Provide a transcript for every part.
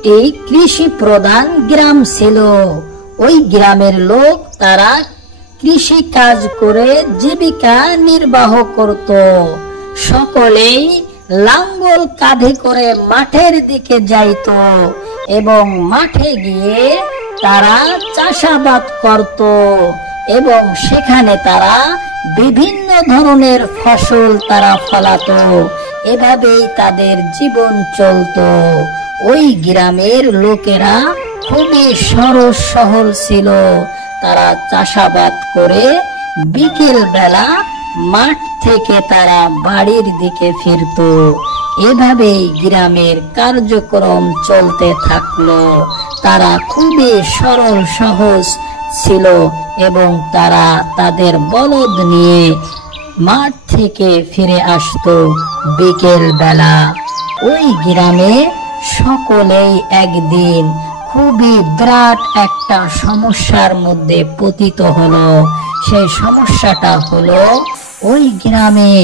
একটি কৃষি প্রধান গ্রাম ছিল। ওই গ্রামের লোক তারা কৃষি কাজ করে জীবিকা নির্বাহ করত। সকলেই লাঙ্গল কাঁধে করে মাঠের দিকে যাইত এবং মাঠে গিয়ে তারা চাষাবাদ করত এবং সেখানে তারা বিভিন্ন ধরনের ফসল তারা ফলাতো। এভাবেই তাদের জীবন চলতো। ওই গ্রামের লোকেরা খুবই সরল সহল ছিল। তারা চাষাবাদ করে বিকেল বেলা মাঠ থেকে তারা বাড়ির দিকে ফিরত। এভাবেই গ্রামের কার্যক্রম চলতে থাকলো। তারা খুবই সরল সহজ ছিল এবং তারা তাদের বলদ নিয়ে মাঠ থেকে ফিরে আসতো বিকেল বেলা। ওই গ্রামে সকলেই একদিন খুবই বিরাট একটা সমস্যার মধ্যে পতিত হলো। সেই সমস্যাটা হলো ওই গ্রামে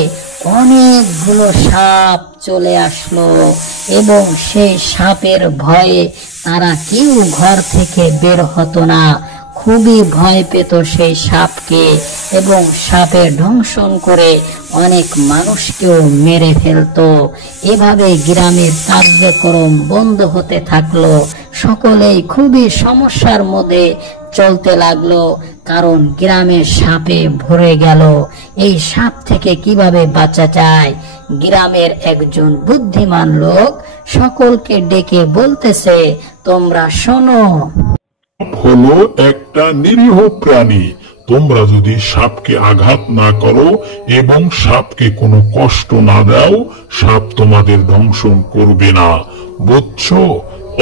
অনেকগুলো সাপ চলে আসলো এবং সেই সাপের ভয়ে তারা কেউ ঘর থেকে বের হতো না। খুবই ভয় পেত সেই সাপকে এবং সাপে দংশন করে অনেক মানুষকেও মেরে ফেলতো। এভাবে গ্রামের কার্যক্রম বন্ধ হতে থাকলো। সকলেই খুবই সমস্যার মধ্যে চলতে লাগলো, কারণ গ্রামের সাপে ভরে গেল। এই সাপ থেকে কিভাবে বাঁচা যায়? গ্রামের একজন বুদ্ধিমান লোক সকলকে ডেকে বলতেছে, তোমরা শোনো, হলো একটা নিরীহ প্রাণী। তোমরা যদি সাপকে আঘাত না করো এবং সাপকে কোনো কষ্ট না দাও, সাপ তোমাদের দংশন করবে না, বুঝছো?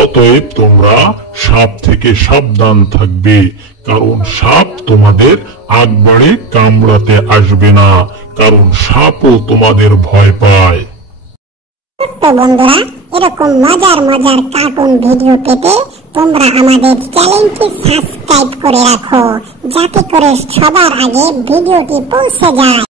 অতএব তোমরা সাপ থেকে সাবধান থাকবে, কারণ সাপ তোমাদের আগ বাড়ে কামড়াতে আসবে না, কারণ সাপও তোমাদের ভয় পায়। তো বন্ধুরা, এরকম মজার মজার কার্টুন ভিডিও পেতে তোমরা আমাদের চ্যানেলটি সাবস্ক্রাইব করে রাখো, যাতে করে সবার আগে ভিডিওটি পৌঁছে যায়।